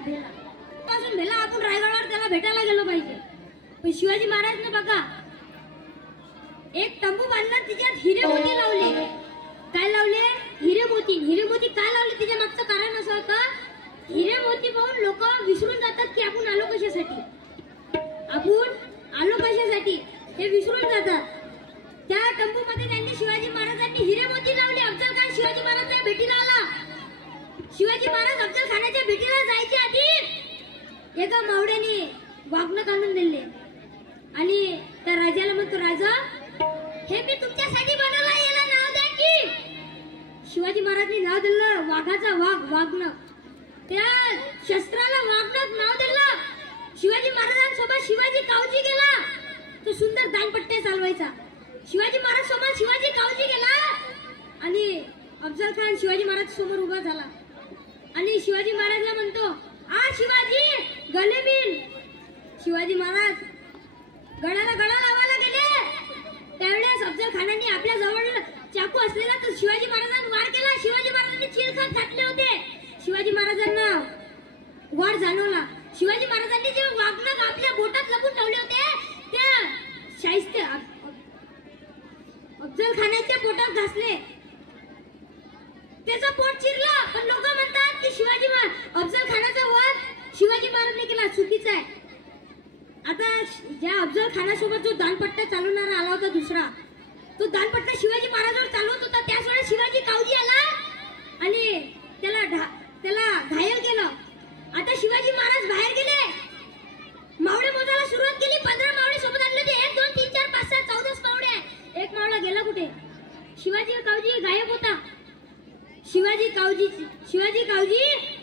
पासून भेला आपण रायगडावर त्याला भेटायला गेलो पाहिजे. पण शिवाजी महाराजने बघा एक तंबू बांधला, तिच्यात हिरे मोती लावले. काय लावले? हिरे मोती. हिरे मोती काय लावले? तिच्या मागचं कारण असं होतं, हिरे मोती पाहून लोक विसरून जातात की आपण आलो कशासाठी, आपण आलो कशासाठी हे विसरून जातात. त्या तंबू मध्ये त्यांनी शिवाजी महाराजांनी हिरे मोती लावले. अफजल खान शिवाजी महाराजांच्या भेटीला आला. शिवाजी महाराज अफजल खानाच्या भेटीला जायच्या आधी एका मावड्याने वाघनं काढून दिले आणि त्या राजाला म्हणतो, राजा हे मी तुमच्यासाठी बनवला, याला नाव द्या की. शिवाजी महाराजांनी नाव दिलं वाघाचा, वाघनं. त्या शस्त्राला वाघनं नाव दिलं. शिवाजी महाराजांसोबत शिवाजी कावजी गेला. तो सुंदर दानपट्टे चालवायचा. शिवाजी महाराज सोबत शिवाजी कावजी गेला आणि अफजल खान शिवाजी महाराज समोर उभा झाला आणि शिवाजी महाराजला म्हणतो, आ शिवाजी गले मिल. शिवाजी महाराज गळा लावायला गेले. त्यावेळेस अफजल खानाने आपल्या जवळ चाकू असलेला तर शिवाजी महाराजांना वार केला. शिवाजी महाराजांनी चिलखत घातले होते. शिवाजी महाराजांना वार जाणवला. शिवाजी महाराजांनी जे वाघनख आपल्या बोटात लपून ठेवले होते त्या शाहिस्ते अफजल खानाच्या पोटात घासले. त्याचं पोट चिरलं. पण लोक म्हणतात की अफजल खानाचा वध शिवाजी महाराजांनी केला, चुकीचा आहे. आता ज्या अफजल खानासोबत जो दानपट्टा चालवणारा आला होता दुसरा, तो दानपट्टा शिवाजी महाराजांवर चालवत होता. त्याच वेळेस शिवाजी कावजी आला आणि त्याला घायल केलं. आता शिवाजी महाराज बाहेर गेले. मावळे मोजायला सुरुवात केली. 15 मावळे सोबत आणले होते. 1 2 3 4 5 6 14 मावळे. एक मावळा गेला कुठे? शिवाजी कावजी गायब होता. शिवाजी कावजी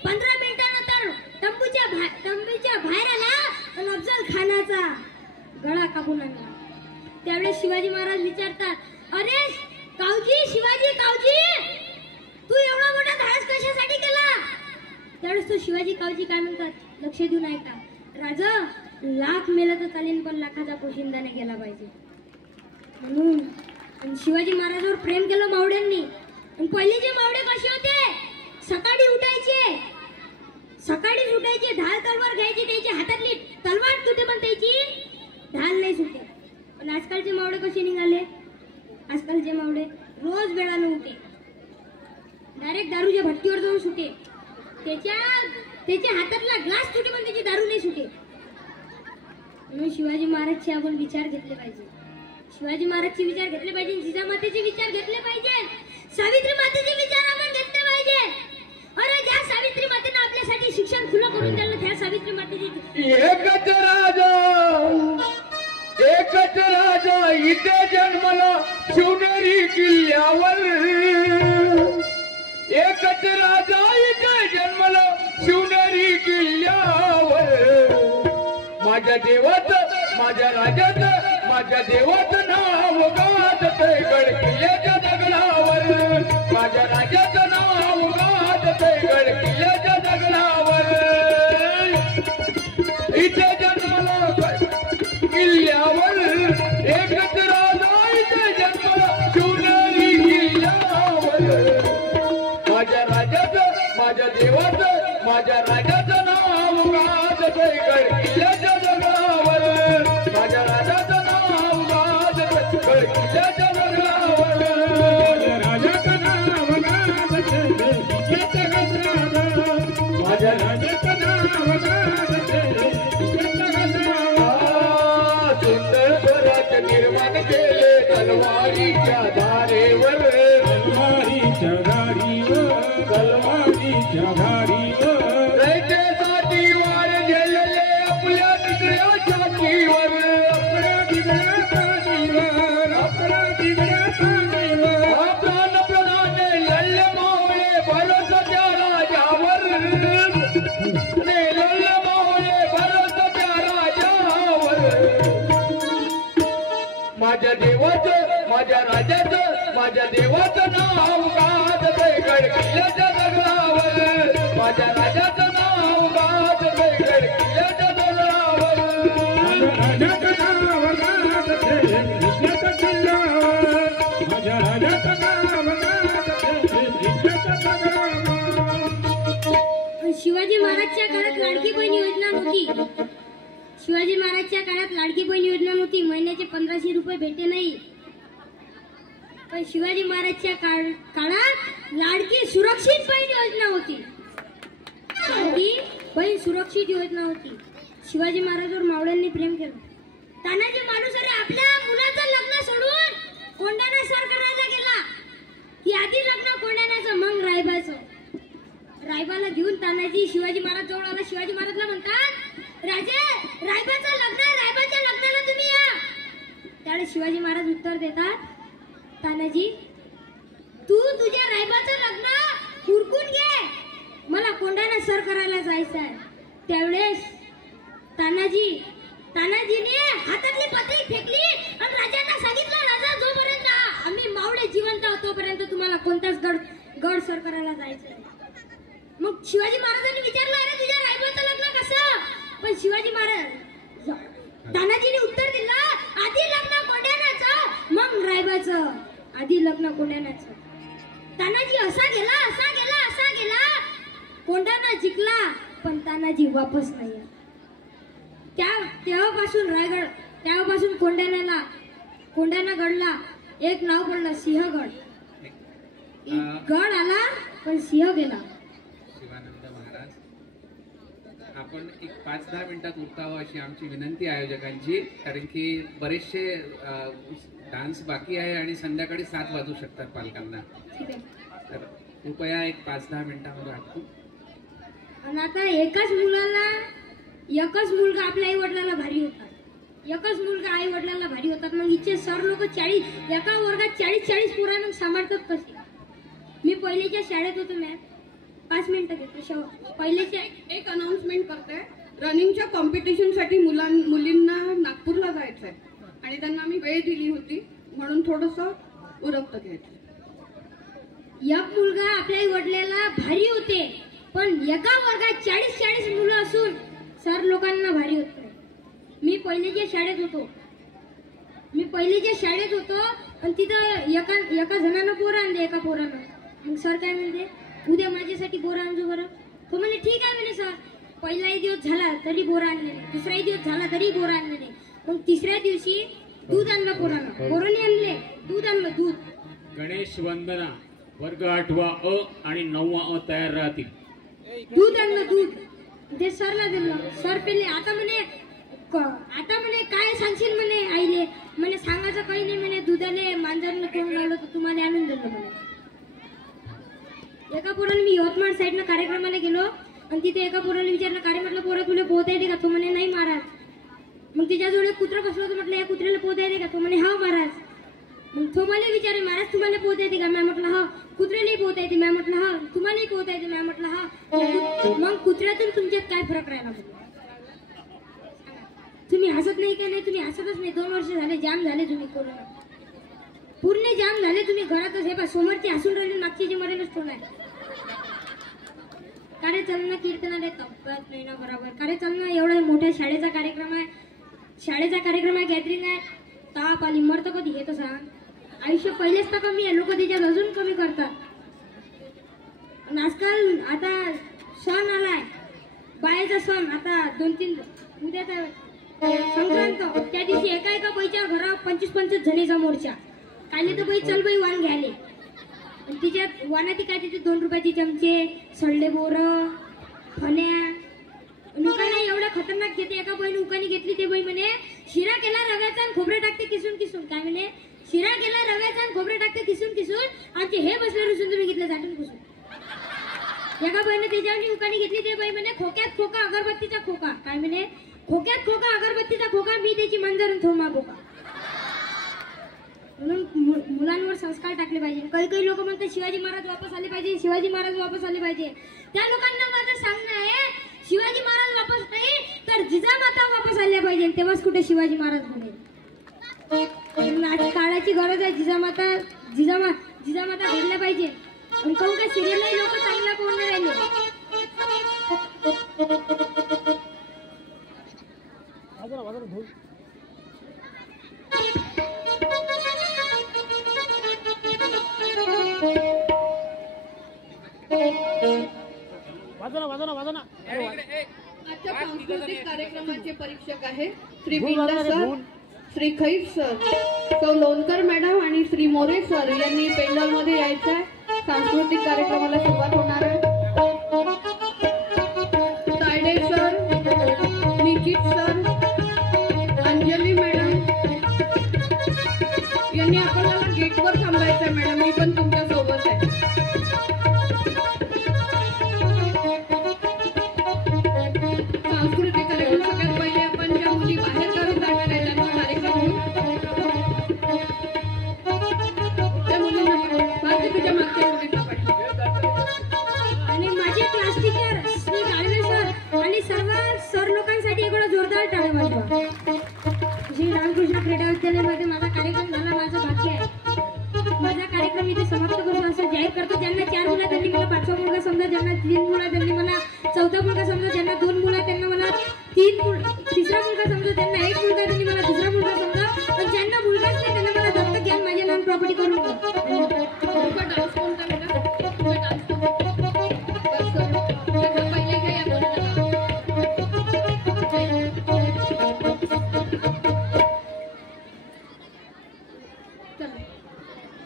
15 मिनिटानंतर तंबूच्या बाहेर आला आणि अफजल खानाचा गळा कापून आणला. त्यावेळेस शिवाजी महाराज विचारतात, अरे कावजी, शिवाजी कावजी, तू एवढा मोठा धाडस कशासाठी केला? त्यावेळेस तो शिवाजी कावजी काय म्हणतात, लक्ष देऊन ऐका, राजा लाख मेलं तर चालेल पण लाखाचा पोशिंदाने गेला पाहिजे. म्हणून शिवाजी महाराजांवर प्रेम केलं मावड्यांनी. पहिलेचे मावडे कसे होते? सकाळी उठायचे, ढाल तलवार घ्यायची, त्याची हातातली तलवार तुटे पण त्याची ढाल नाही सुटे. पण आजकालचे मावडे कसे निघाले? आजकालचे मावडे रोज वेळानं उठे, डायरेक्ट दारूच्या भट्टीवर जाऊन सुटे. त्याच्या हातातला ग्लास तुटे पण त्याची दारू नाही सुटे. म्हणून शिवाजी महाराजचे आपण विचार घेतले पाहिजे. शिवाजी महाराजचे विचार घेतले पाहिजे. जिजामातेचे विचार घेतले पाहिजे. सावित्री मातेचे विचार आपण घेतले पाहिजे. अरे ज्या सावित्री मातेने आपल्यासाठी शिक्षण खुलं करून दिलं, त्या सावित्री मातेची एकच राजा इथे जन्मला शिवनेरी किल्ल्यावर. एकच राजा इथे जन्मला शिवनेरी किल्ल्यावर. माझ्या देवाचं, माझ्या राजाचं, माझ्या देवाचं नाव गाजते गड किल्ल्याच्या दगडावर. माझ्या राजाचं नाव गाजते गड किल्ल्याच्या दगडावर. इथे जन्मला किल्ल्यावर. एकच राजा इथे जन्मला शिवनेरी किल्ल्यावर. माझ्या राजाचं, माझ्या देवाचं, माझ्या राजाचं नाव गाजते गड किल्ल्याच्या दगडावर. माझ्या राजाचं नाव गाजते गड किल्ल्याच्या दगडावर. राजाचं नाव गाजते किल्ल्याच्या दगडावर. माझ्या राजाचं नाव गाजते किल्ल्याच्या दगडावर. सुंदर स्वराज्य निर्माण केले तलवारीच्या धारेवर. तलवारीच्या धारीवर, तलवारीच्या धारीवर. रयतेसाठी वार गेलेले आपल्या दिगळ्या छातीवर. आपल्या दिगळ्या छातीवर, आपल्या दिगळ्या छातीवर. प्राणप्रणाने लढले मावळे भरसत्या राजावर. लढले मावळे भरसत्या राजावर. माझ्या देवाचं, माझ्या राजाचं, माझ्या देवाचं नाव गाजते गड किल्ल्याच्या दगडावर. माझ्या राजाचं नाव गाजते गड किल्ल्याच्या दगडावर. राजाचं नाव गाजते किल्ल्याच्या किल्ल्यावर. माझ्या राजाचं नाव गाजते किल्ल्याच्या दगडावर. शिवाजी महाराजच्या काळात लाडकी बहीण योजना नव्हती. शिवाजी महाराजच्या काळात लाडकी बहीण योजना नव्हती. महिन्याचे 1500 रुपये भेटे नाही. पण शिवाजी महाराजच्या काळात लाडकी सुरक्षित बहीण योजना होती. लाडकी बहीण सुरक्षित योजना होती. शिवाजी महाराजांवर मावळ्यांनी प्रेम केलं. तानाजी मालुसरे आपल्या मुलाचं लग्न सोडून कोंढाणा सर करायला गेला की आधी लग्न कोंढाण्याचं मग रायबाचं. रायबाला घेऊन तानाजी शिवाजी महाराज जवळ आला. शिवाजी महाराजला म्हणतात, राजे रायबाचं लग्न, रायबाच्या लग्नाला तुम्ही या. त्यावेळेस शिवाजी महाराज उत्तर देतात, तानाजी तू तुझ्या रायबाचं लग्न उरकून घे, मला कोंढाणा सर करायला जायचं आहे. त्यावेळेस तानाजीने हातातली पत्री फेकली आणि राजांना सांगितलं, राजा जोपर्यंत आम्ही मावळे जिवंत आहोत तोपर्यंत तुम्हाला कोणताच गड सर करायला जायचं आहे. मग शिवाजी महाराजांनी विचारलं, अरे तुझ्या रायबाचं लग्न कसं? पण शिवाजी महाराज तानाजीने उत्तर दिलं, आधी लग्न कोंढाण्याचं मग रायबाचं, आधी लग्न कोंढाण्याचं. तानाजी असा गेला कोंढाणा जिंकला पण तानाजी वापस नाही. तेव्हापासून कोंढाणा गडला एक नाव पडलं, सिंहगड. गड आला पण सिंह गेला. शिवानंद महाराज, आपण एक 5-10 मिनिटात उरकावं अशी आमची विनंती आयोजकांची, कारण की बरेचसे डान्स बाकी आहे आणि संध्याकाळी 7 वाजू शकतात पालकांना. तर कृपया एक 5-10 मिनिटांमध्ये आटकू. आणि आता एकच मुलगा आपल्या आई वडिलाला भारी होतात. एकच मुलगा आई वडिलाला भारी होतात. मग इथे सर लोक 40 एका वर्गात 40 पोरांना सांभाळतात कसे? मी पहिलेच्या शाळेत होतो मॅम. 5 मिनिटं घेतो. पहिलेच्या एक अनाउन्समेंट करते. रनिंगच्या कॉम्पिटिशन साठी मुलींना नागपूरला जायचंय आणि त्यांना मी वेळ दिली होती म्हणून थोडस उरकत घ्यायचं. एक मुलगा आपल्या आई वडिलाला भारी होते पण एका वर्गात 40 मुलं असून सर लोकांना भारी होत नाही. मी पहिलेच्या शाळेत होतो आणि तिथं एका जणानं पोरं आणले, एका पोरानं. मग सर काय म्हणते, उद्या माझ्यासाठी बोरं आणजो बरं. तो म्हणे ठीक आहे म्हणे सर. पहिलाही दिवस झाला तरी बोरं आणले नाही, दुसराही दिवस झाला तरी बोरं आणले नाही. मग तिसऱ्या दिवशी दूध आणलं पोराने आणले दूध आणलं. गणेश वंदना वर्ग 8वा अ आणि 9वा अ तयार राहतील. दूध आणलं ते सरला दिलं. सर पेले. आता म्हणे काय सांगशील म्हणे आईले? म्हणे सांगायचं काही नाही म्हणे, दुधाले मांजरनं तोंड लावलं तर तुम्हाला आणून दिलं म्हणे. एका पोराने मी यवतमाळ साईडनं कार्यक्रमाला गेलो आणि तिथे एका पोराने विचारलं, काय म्हटलं पोरा तुला पोहता येते का? तो म्हणे नाही महाराज. मग तिच्याजवळ एक कुत्रं बसलं होतं. म्हटलं या कुत्र्याला पोहता येते का? तो म्हणे हा महाराज. मग तो मला विचारे, महाराज तुम्हाला पोहता येते का? मी म्हटलं हा. कुत्र्यालाही पोहता येते? मी म्हटलं हा. तुम्हालाही पोहता येते? मी म्हटलं हा. मग कुत्र्यातून तुमच्यात काय फरक राहिला? तुम्ही हसत नाही का? नाही तुम्ही हसतच नाही. 2 वर्ष झाले जाम झाले तुम्ही. कोरोना पूर्ण जाम झाले तुम्ही घरातच. हे पा समोरची हसून राहिली, मागची जी मरेलच तो नाही. कारे चालना कीर्तनाला तब्येत नाही ना बरोबर. कारे चालना एवढा मोठ्या शाळेचा कार्यक्रम आहे, गॅदरिंग आहे. ताप आली मरत कधी हे तर सांग. आयुष्य पहिलेच तर कमी आहे, लोक त्याच्यात अजून कमी करतात. आणि आजकाल आता सण आलाय, बायाचा सण. आता 2-3 उद्याचा संक्रांत. त्या दिवशी एका बाईच्या घरा 25-25 जणीचा मोर्चा. काले तर बाई चल बाई वाण घ्यायले. तिच्यात वानाती काय तिथे 2 रुपयाचे चमचे, सडले बोरं, फण्या. उकाने एवढा खतरनाक घेते. एका बाईने उकानी घेतली. ते बाई म्हणे शिरा केला रव्याचा आणि खोबरे टाकते किसून. काय म्हणे? शिरा केला रव्याचा आणि खोबरे टाकते किसून आणि हे बसले रुसून तुम्ही घेतलं जाटून पुसून. एका बाईने त्याच्यावर उकानी घेतली. ते बाई म्हणे खोक्यात खोका अगरबत्तीचा खोका. काय म्हणे? खोक्यात खोका अगरबत्तीचा खोका, मी त्याची मंजर थोमा बोका. म्हणून मुलांवर संस्कार टाकले पाहिजे. काही लोक म्हणतात शिवाजी महाराज वापस आले पाहिजे, शिवाजी महाराज वापस आले पाहिजे. त्या लोकांना माझं सांगणं आहे, शिवाजी महाराज वापस नाही तर जिजामाता वापस आल्या पाहिजे. तेव्हाच कुठे शिवाजी महाराज बनेल. आज काळाची गरज आहे. जिजामाता घडल्या पाहिजे. आणि काहून का सिरियलही लोक चांगला कोण राहिले. वाजवा ना. आजच्या सांस्कृतिक कार्यक्रमाचे परीक्षक आहे श्री बिंडा सर, श्री खैर सर, सौ लोणकर मॅडम आणि श्री मोरे सर यांनी पेंडॉल मध्ये यायचं आहे. सांस्कृतिक कार्यक्रमाला सुरुवात होणार आहे. Tayde sir, Nikit sir, Anjali madam यांनी आपल्याला गेटवर थांबायचं आहे. मॅडम मी पण तुमच्या सोबत आहे. सांस्कृतिक कार्यक्रम सगळ्यात पहिले आपण ज्या मुली बाहेर गावी जाणार आहे त्यांचा कार्यक्रम घेऊ. त्या मुलींना पाठवा, तुझ्या मागच्या मुलींना पाठवा. आणि माझे class teacher Shri Gadve sir आणि सर्व सर लोकांसाठी एक वेळा जोरदार टाळ्या वाजवा. श्री रामकृष्ण क्रीडा विद्यालयामध्ये माझा कार्यक्रम झाला, माझं भाग्य आहे. माझा कार्यक्रम इथे समाप्त करून असं जाहीर करतो, ज्यांना 4 मुलं त्यांनी मला 5वा मुलगा समजा, ज्यांना 3 मुलं त्यांनी मला 4था मुलगा समजा, ज्यांना 2 मुलं त्यांना मला 3रा मुलगा समजा, त्यांना 1 मुलगा त्यांनी मला 2रा मुलगा समजा, पण ज्यांना मुलगाच नाही त्यांना मला दत्तक घ्या, माझ्या नाम प्रॉपर्टी करून द्या. तुमचा डान्स कोणता बेटा? तुमचा डान्स पहिले घ्या या मुलींना.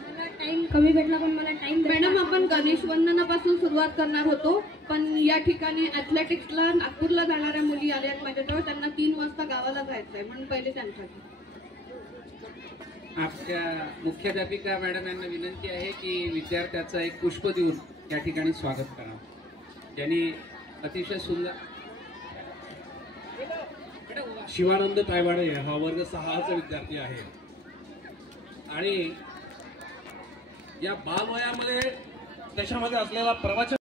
मला टाइम कमी भेटला पण मला टाइम मॅडम आपण गणेश वंदनापासून सुरुवात करणार होतो, पण या ठिकाणी ऍथलेटिक्सला नागपूरला जाणाऱ्या मुली आल्यात माझ्याजवळ. त्यांना 3 वाजता गावाला जायचं आहे म्हणून पहिले त्यांच्यासाठी. आपल्या मुख्याध्यापिका मॅडम यांना विनंती आहे की विद्यार्थ्याचं एक पुष्प देऊन या ठिकाणी स्वागत करावं. ज्यांनी अतिशय सुंदर शिवानंद तायवाडे हा वर्ग 6चा विद्यार्थी आहे आणि या बालवयामध्ये त्याच्यामध्ये असलेला प्रवचन